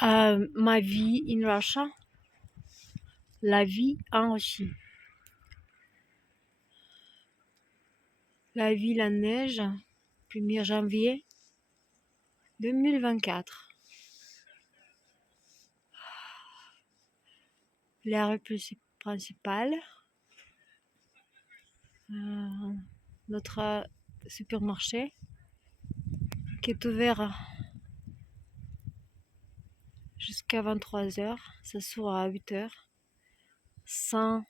Ma vie in Russia, la vie en Russie. La vie, la neige, 1er janvier 2024. La rue principale, notre supermarché qui est ouvert jusqu'à 23h, ça s'ouvre à 8h, sans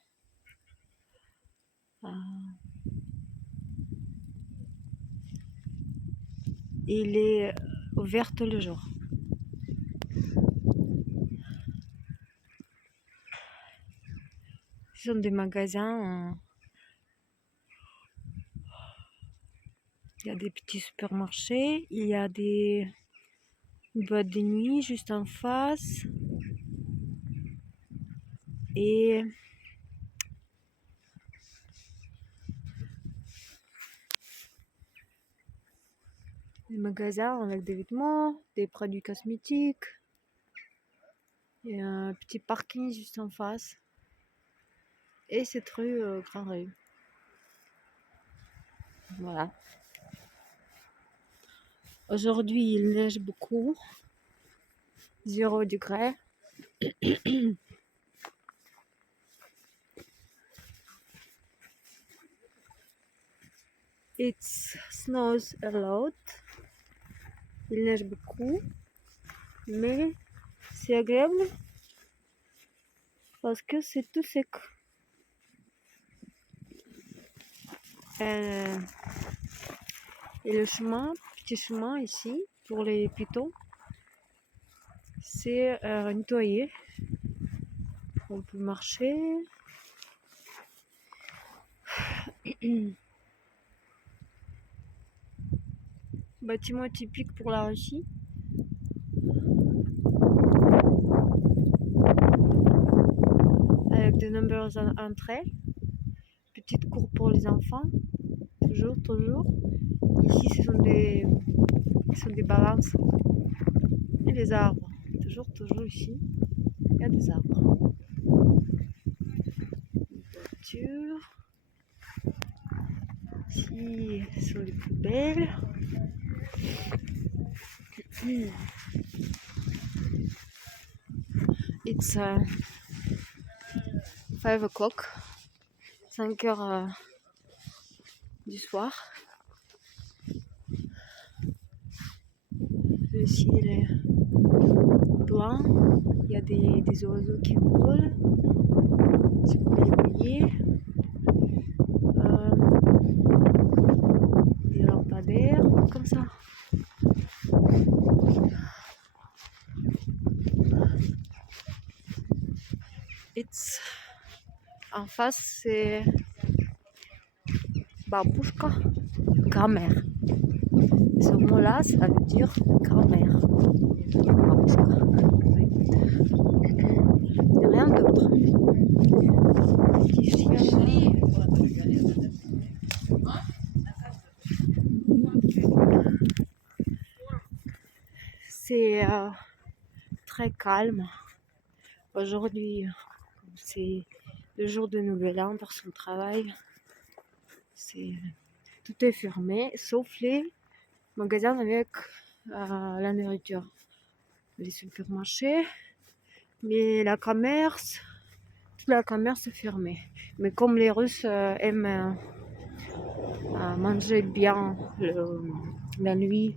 il est ouvert tous les jours. Ce sont des magasins, il y a des petits supermarchés, il y a des boîtes de nuit juste en face et des magasins avec des vêtements, des produits cosmétiques et un petit parking juste en face et cette rue, Grand Rue. Voilà. Aujourd'hui il neige beaucoup, 0 degré. It snows a lot. Il neige beaucoup, mais c'est agréable parce que c'est tout sec. Et le chemin, petit chemin ici pour les piétons, c'est nettoyé. On peut marcher. Bâtiment typique pour la Russie. Avec de nombreuses entrées. Petite cour pour les enfants. Toujours. Ici, ce sont des balances. Et les arbres. Toujours ici. Il y a des arbres. Une voiture. Ici, ce sont les poubelles. It's 5 o'clock. 5 heures du soir. Le ciel est blanc. Il y a des oiseaux qui volent. Si vous les voyez. Des lampadaires, comme ça. En face, c'est Babushka, grand-mère. Ce mot-là, ça veut dire grand-mère. Babushka. Rien d'autre. Petit chien. C'est très calme. Aujourd'hui, c'est le jour de Nouvel An pour son travail. Tout est fermé, sauf les magasins avec la nourriture. Les supermarchés, mais toute la commerce est fermée. Mais comme les Russes aiment manger bien la nuit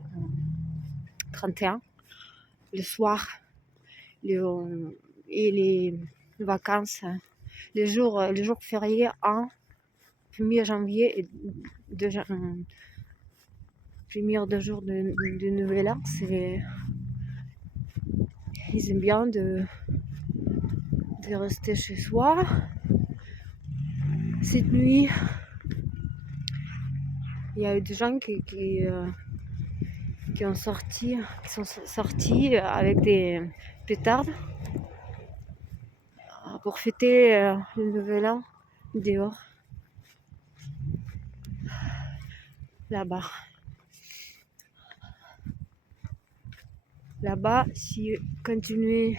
31, le soir, et les vacances, les jours fériés en 1er janvier et 1er jour de Nouvel An, ils aiment bien de rester chez soi. Cette nuit, il y a eu des gens qui sont sortis avec des pétards pour fêter le Nouvel An dehors, là-bas. Là-bas, si continuez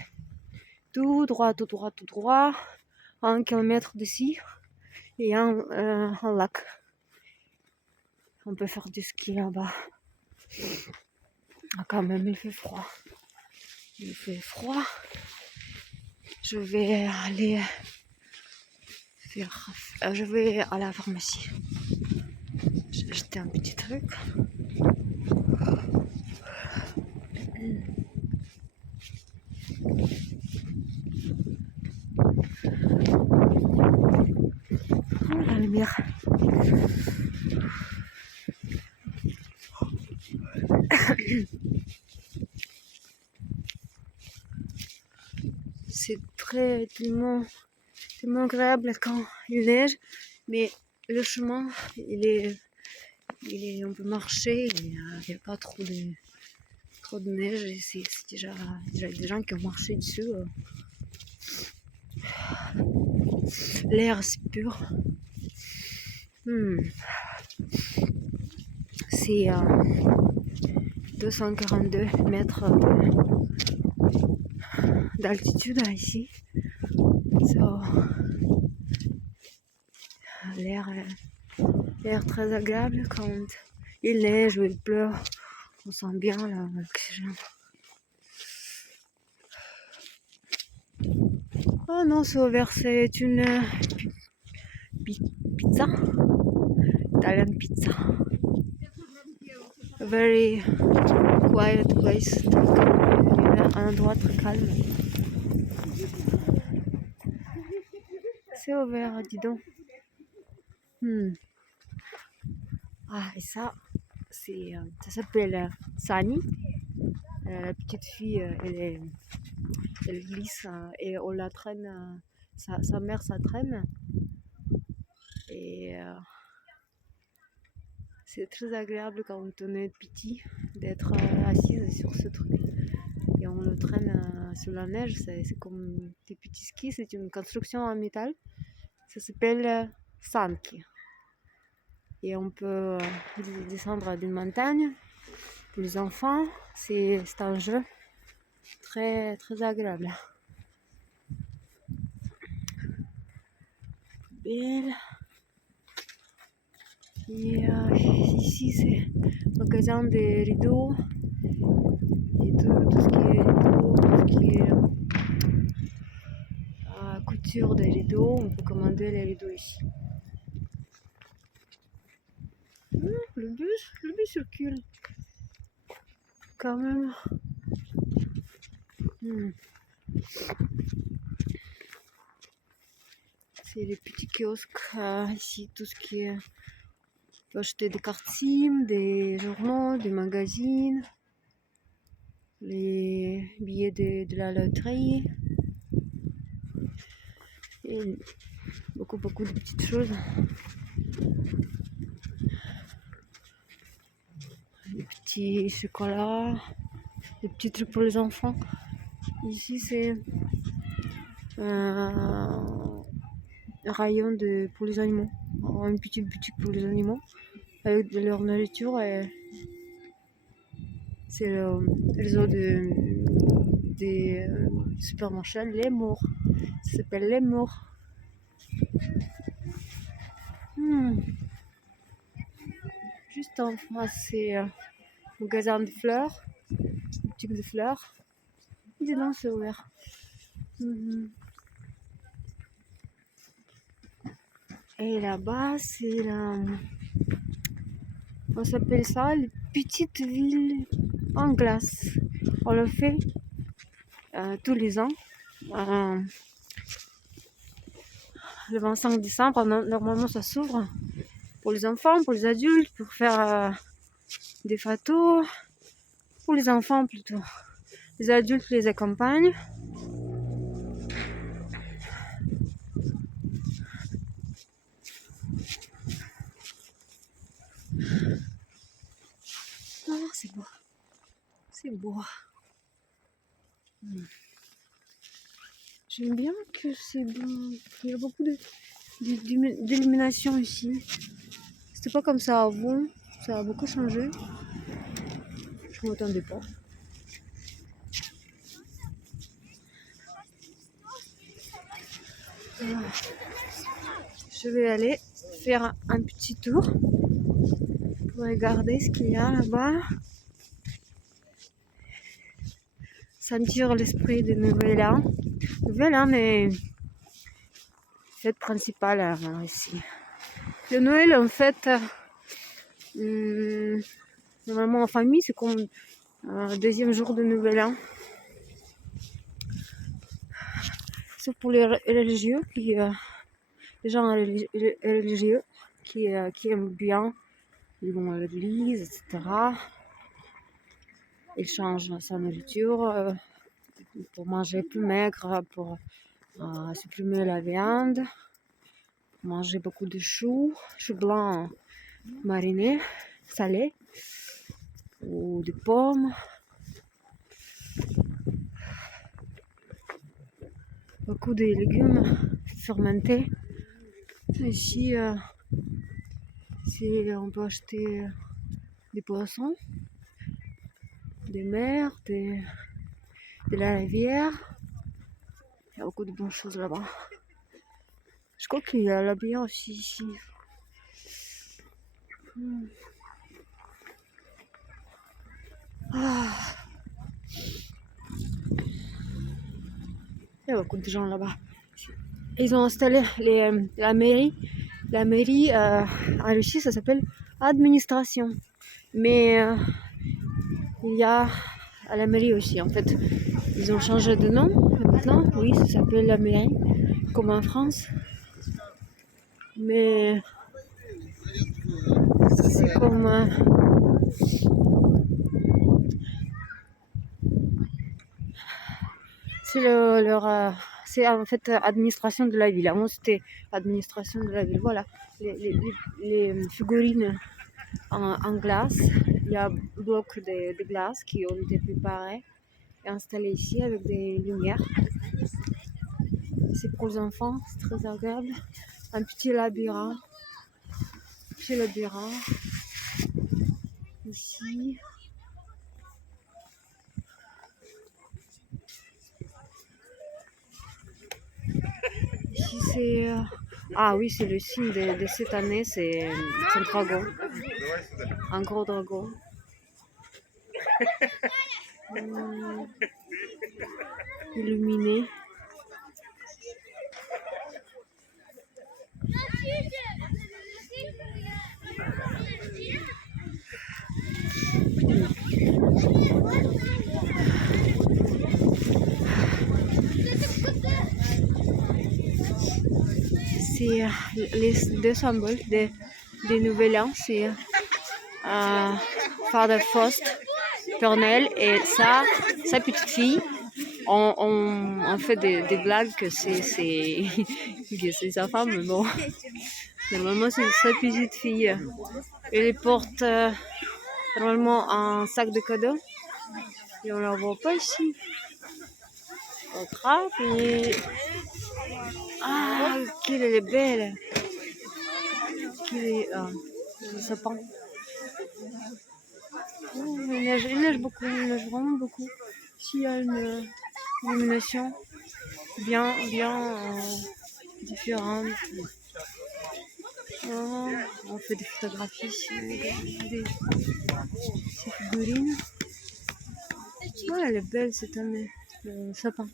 tout droit, tout droit, tout droit, à 1 kilomètre d'ici, il y a un lac. On peut faire du ski là-bas. Ah, quand même, il fait froid. Il fait froid. Je vais aller je vais à la pharmacie. J'ai acheté un petit truc. Oh, la lumière. C'est tellement agréable quand il neige, mais le chemin, on peut marcher, il n'y a pas trop de neige, et c'est déjà des gens qui ont marché dessus. L'air, c'est pur. C'est 242 mètres d'altitude ici. L'air très agréable quand il neige ou il pleut. On sent bien l'oxygène. Oh non, c'est ouvert, c'est une pizza. Italian pizza. A very quiet place. Un endroit très calme. C'est ouvert, dis donc. Ah, et ça s'appelle Sani. La petite fille, elle glisse et on la traîne. Sa mère, ça traîne. Et c'est très agréable quand on est petit d'être assise sur ce truc. Et on le traîne sur la neige. C'est comme des petits skis. C'est une construction en métal. Ça s'appelle Sanki. Et on peut descendre d'une montagne. Pour les enfants, c'est un jeu très, très agréable. Belle. Et ici, c'est magasin de rideaux. Et tout ce qui est rideaux, tout ce qui est couture des rideaux. On peut commander les rideaux ici. Le bus circule. Quand même. C'est les petits kiosques ici, tout ce qui est. On peut acheter des cartes SIM, des journaux, des magazines, les billets de la loterie. Et beaucoup de petites choses. Des petits chocolats, des petits trucs pour les enfants. Ici, c'est un rayon pour les animaux. Une petite boutique pour les animaux avec de leur nourriture. Et c'est le réseau des supermarchés Lemur. Ça s'appelle Lemur. Juste en face, c'est un magasin de fleurs, une boutique de fleurs. Dis donc, c'est ouvert. Et là-bas, c'est on s'appelle ça les petites villes en glace. On le fait tous les ans. Le 25 décembre, normalement, ça s'ouvre pour les enfants, pour les adultes, pour faire des photos. Pour les enfants plutôt. Les adultes les accompagnent. Oh, c'est beau. C'est beau. J'aime bien que c'est beau. Il y a beaucoup d'illumination ici. C'était pas comme ça avant. Ça a beaucoup changé. Je m'attendais pas. Je vais aller faire un petit tour pour regarder ce qu'il y a là-bas. Sentir l'esprit du Nouvel An. Nouvel An est fête principale ici. Le Noël, en fait, normalement en famille, c'est comme deuxième jour de Nouvel An. Sauf pour les religieux, les gens religieux qui aiment bien, ils vont à l'église, etc. Ils changent sa nourriture pour manger plus maigre, pour supprimer la viande, manger beaucoup de choux blancs marinés, salés, ou des pommes. Beaucoup de légumes fermentés. Ici, on peut acheter des poissons, des mers, de la rivière. Il y a beaucoup de bonnes choses là-bas. Je crois qu'il y a la bière aussi ici. Il y a beaucoup de gens là-bas. Ils ont installé la mairie. La mairie en Russie, ça s'appelle administration. Mais il y a à la mairie aussi, en fait. Ils ont changé de nom maintenant. Oui, ça s'appelle la mairie, comme en France. Mais c'est comme... c'est en fait administration de la ville. Avant c'était administration de la ville. Voilà, les figurines en glace. Il y a un bloc de glace qui ont été préparés et installés ici avec des lumières. C'est pour les enfants, c'est très agréable. Un petit labyrinthe. Ici. Ici c'est... Ah oui, c'est le signe de cette année, c'est un dragon. Un gros dragon. Illuminé. C'est les deux symboles des Nouvel An, c'est Father Frost, Père Noël, et sa petite fille. On fait des blagues que c'est sa femme, mais bon, normalement c'est sa petite fille. Elle porte normalement un sac de cadeaux et on la voit pas ici. On trappe et... Ah, qu'elle est belle! Le sapin. Oh, il neige beaucoup, il neige vraiment beaucoup. Ici il y a une illumination bien différente. Oh, on fait des photographies sur des figurines. Ouais, elle est belle cette année, le sapin.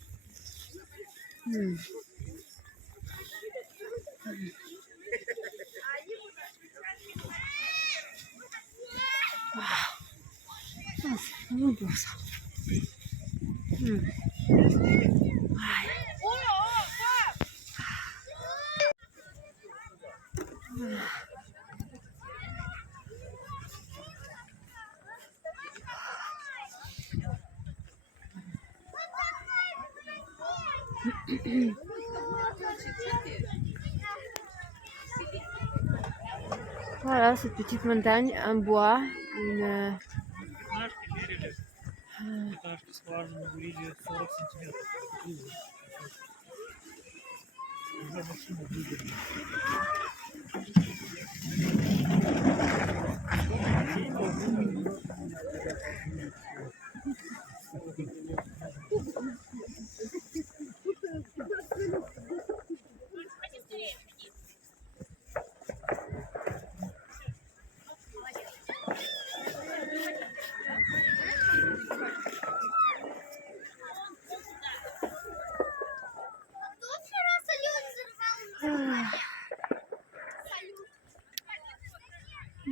Ah, c'est vraiment beau ça. Voilà, cette petite montagne, un bois, une...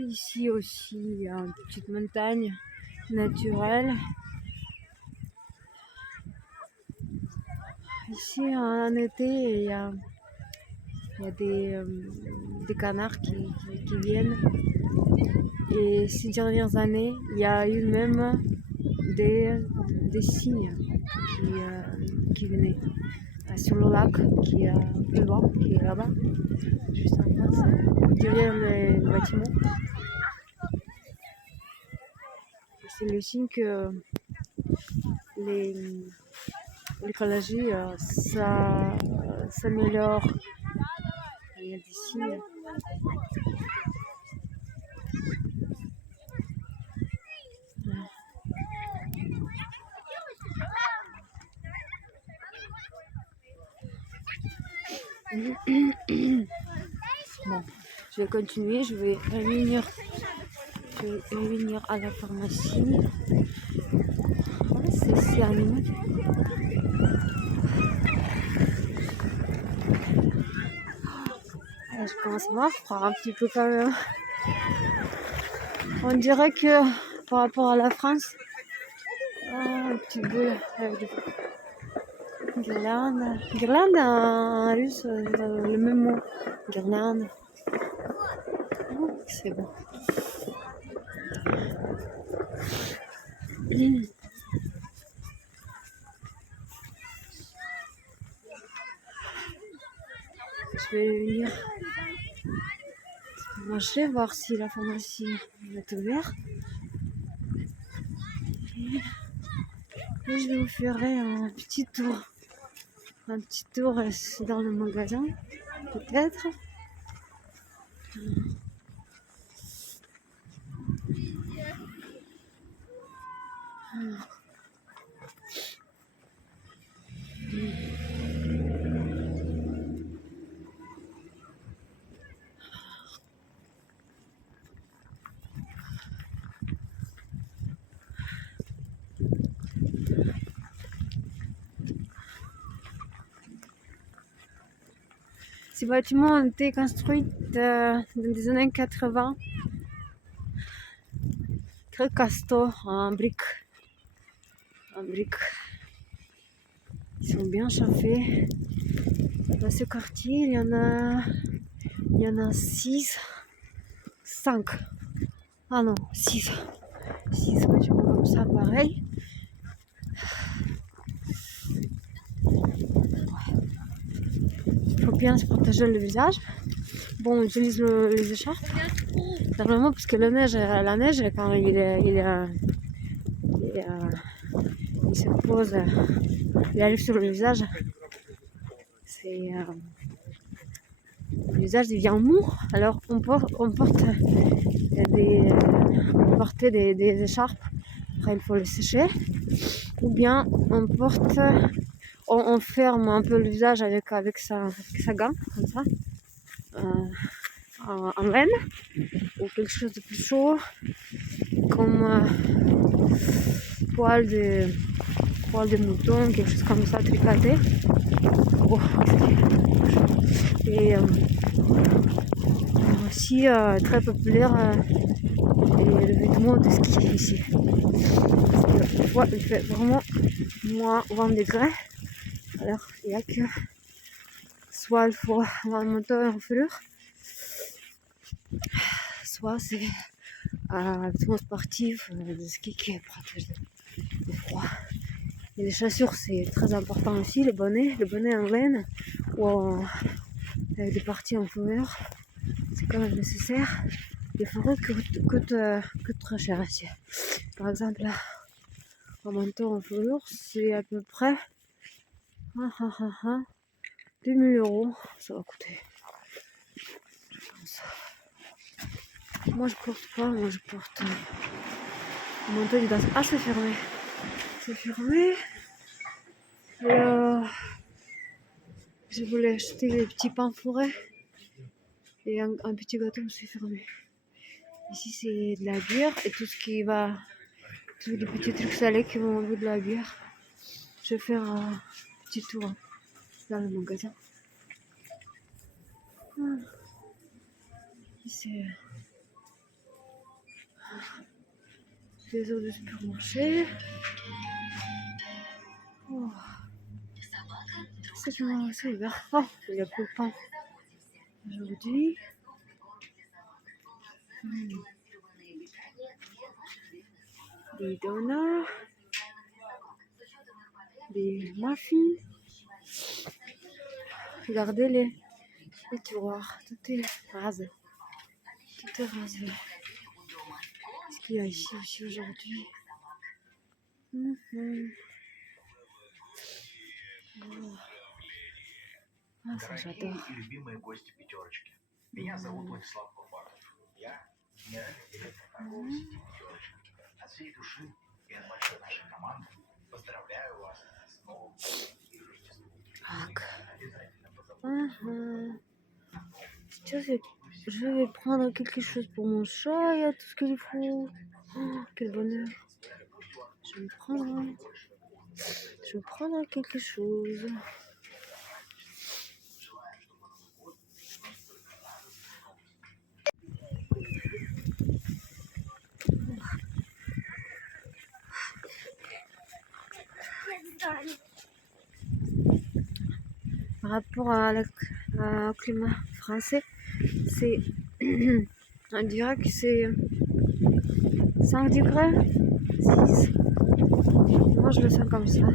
Ici aussi, il y a une petite montagne naturelle. Ici, en été, il y a des canards qui viennent. Et ces dernières années, il y a eu même des cygnes qui venaient sur le lac qui est plus loin, qui est là-bas, juste en face, derrière le bâtiment. C'est le signe que l'écologie ça s'améliore. Il y a des signes. Bon, je vais continuer, je vais revenir à la pharmacie. C'est animé. Je commence à avoir froid un petit peu quand même. On dirait que par rapport à la France, un petit peu avec des guirlandes. Guirlande en russe, le même mot. Guirlande. C'est bon. Je vais venir marcher, voir si la pharmacie est ouverte. Et je vais vous faire un petit tour. Un petit tour dans le magasin, peut-être. Ces bâtiments ont été construits dans les années 80. Très costauds en briques. Ils sont bien chauffés. Dans ce quartier, il y en a 6, 5. Ah non, 6. 6 bâtiments comme ça, pareil. Il faut bien se protéger le visage. Bon, on utilise les écharpes. Normalement, parce que la neige quand il se pose, il arrive sur le visage, le visage devient mou. Alors on porte des écharpes. Après, il faut les sécher. Ou bien on ferme un peu le visage avec sa gant, comme ça, en laine, ou quelque chose de plus chaud, comme poil de mouton, quelque chose comme ça, tricoté. Oh, et aussi très populaire et le vêtement de ski ici. Parce que des fois, il fait vraiment moins 20 degrés. Alors, il n'y a que soit il faut avoir un manteau en fourrure, soit c'est un vêtement sportif de ski qui protège du froid. Et les chaussures, c'est très important aussi. Le bonnet en laine ou avec des parties en fourrure, c'est quand même nécessaire. Les fourrures coûtent très cher ici. Par exemple, là, un manteau en fourrure, c'est à peu près 2000 €. Ça va coûter, je pense. Moi, je porte pas. Moi, je porte un manteau de danse. Ah, c'est fermé. C'est fermé. Et je voulais acheter des petits pains fourrés et un petit gâteau, c'est fermé. Ici, c'est de la bière et tout ce qui va, tous les petits trucs salés qui vont au bout de la bière. Je vais faire un petit tour dans le magasin. Ici, des eaux de supermarché. Oh. C'est ouvert. Oh, il n'y a plus de pain aujourd'hui. Des donuts, des muffins. Regardez les tiroirs, tout est rasé. Tout est rasé. Qu'est-ce qu'il y a ici aussi aujourd'hui? Oh. Ah, ça j'adore. Меня зовут Владислав Курбатов. Я генеральный директор торговой сети «Пятерочка». От всей души и от большой нашей команды поздравляю вас с Новым годом и Рождеством. Обязательно позаботьтесь. Сейчас je vais prendre quelque chose pour mon chat, il y a tout ce qu'il faut. Oh, quel bonheur. Je vais prendre quelque chose. Par rapport au climat français, c'est on dirait que c'est 5 degrés, 6. Moi je le sens comme ça.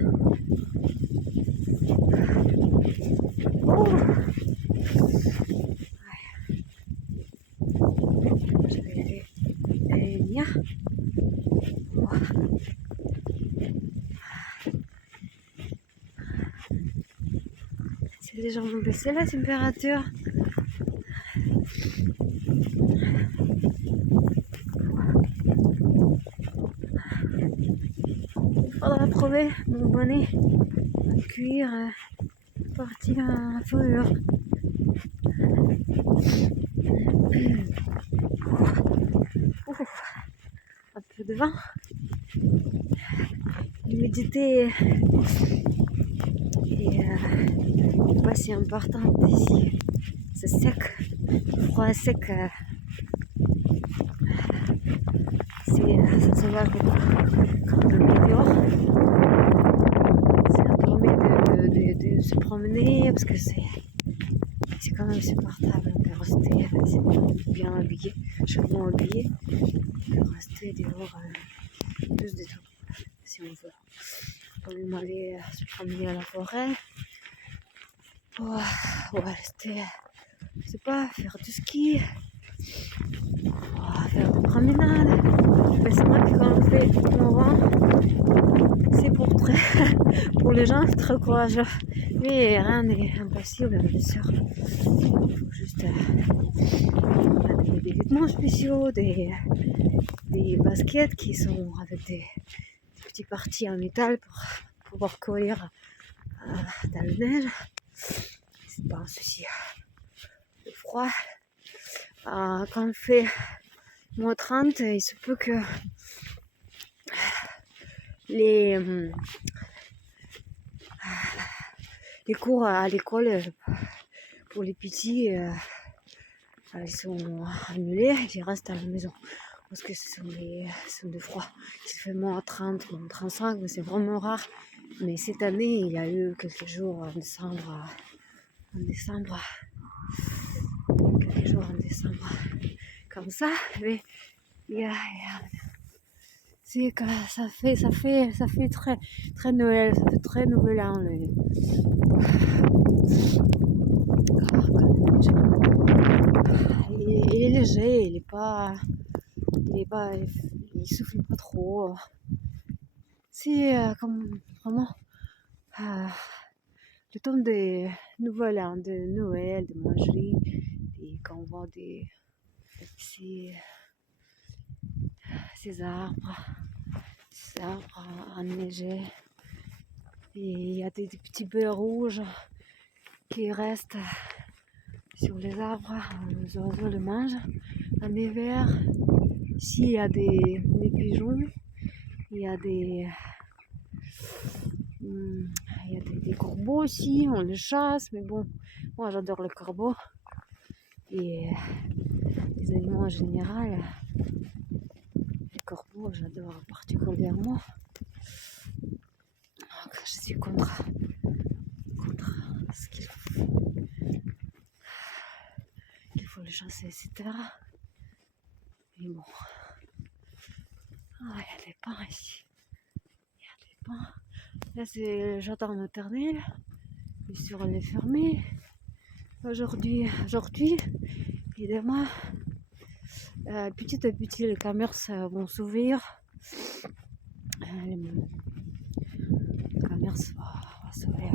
Oh. Je vais aller venir. Oh. C'est légèrement baissé la température. Il faudra trouver mon bonnet en cuir, partir en fourrure. Un peu de vent. L'humidité est pas si importante ici. C'est sec, froid sec. Ça se voit quand on est dehors. Ça permet de se promener parce que c'est quand même supportable de rester bien habillé, chaudement habillé, de rester dehors plus de tout, si on veut. On peut même aller se promener à la forêt, ou rester, je sais pas, faire du ski, faire des promenades. Mais c'est vrai que quand on fait Morvan, c'est pour les gens très courageux. Mais rien n'est impossible, bien sûr. Il faut juste des vêtements spéciaux, des baskets qui sont avec des petits parties en métal pour pouvoir courir dans la neige. C'est pas un souci. Le froid, quand on fait moins 30, il se peut que les cours à l'école pour les petits ils sont annulés, ils restent à la maison parce que ce sont des froids. Il se fait moins 30, moins 35, mais c'est vraiment rare. Mais cette année, il y a eu quelques jours en décembre, comme ça. Mais c'est que ça fait très très Noël, ça fait très Nouvel An. Il est léger, il souffle pas trop. C'est comme vraiment le temps des Nouvel An, de Noël, de mangerie, et quand on voit ces arbres enneigés, et il y a des petits baies rouges qui restent sur les arbres, les oiseaux le mangent en hiver. Ici il y a des pigeons, il y a des corbeaux aussi, on les chasse, mais bon, moi j'adore les corbeaux et les animaux en général. Les corbeaux, chaud, j'adore particulièrement. Donc, je suis contre ce qu'il faut le chasser, etc. Mais bon, il y a des pins ici. Il y a des pins. Là, c'est le jardin maternel. Bien sûr, elle est fermée. Aujourd'hui et demain, petit à petit, les commerces vont s'ouvrir. Le commerce va s'ouvrir.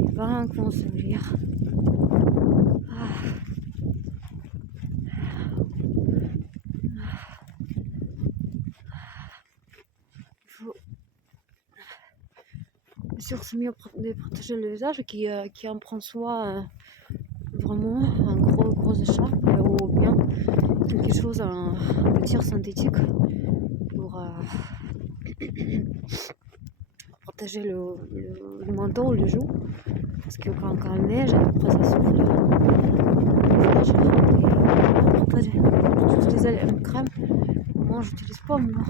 Les banques vont s'ouvrir. Il faut bien sûr c'est mieux de protéger le visage qui en prend soin vraiment un gros écharpe ou bien quelque chose, un tir synthétique pour protéger le menton ou le joue. Parce que quand il neige, après ça souffle le visage. Et après, j'utilisais une crème. Moi, j'utilise pas, moi.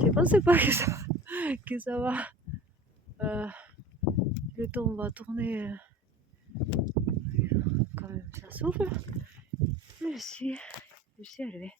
Je pensais pas que ça va. Le temps va tourner. Quand même, ça souffle. Je suis arrivée.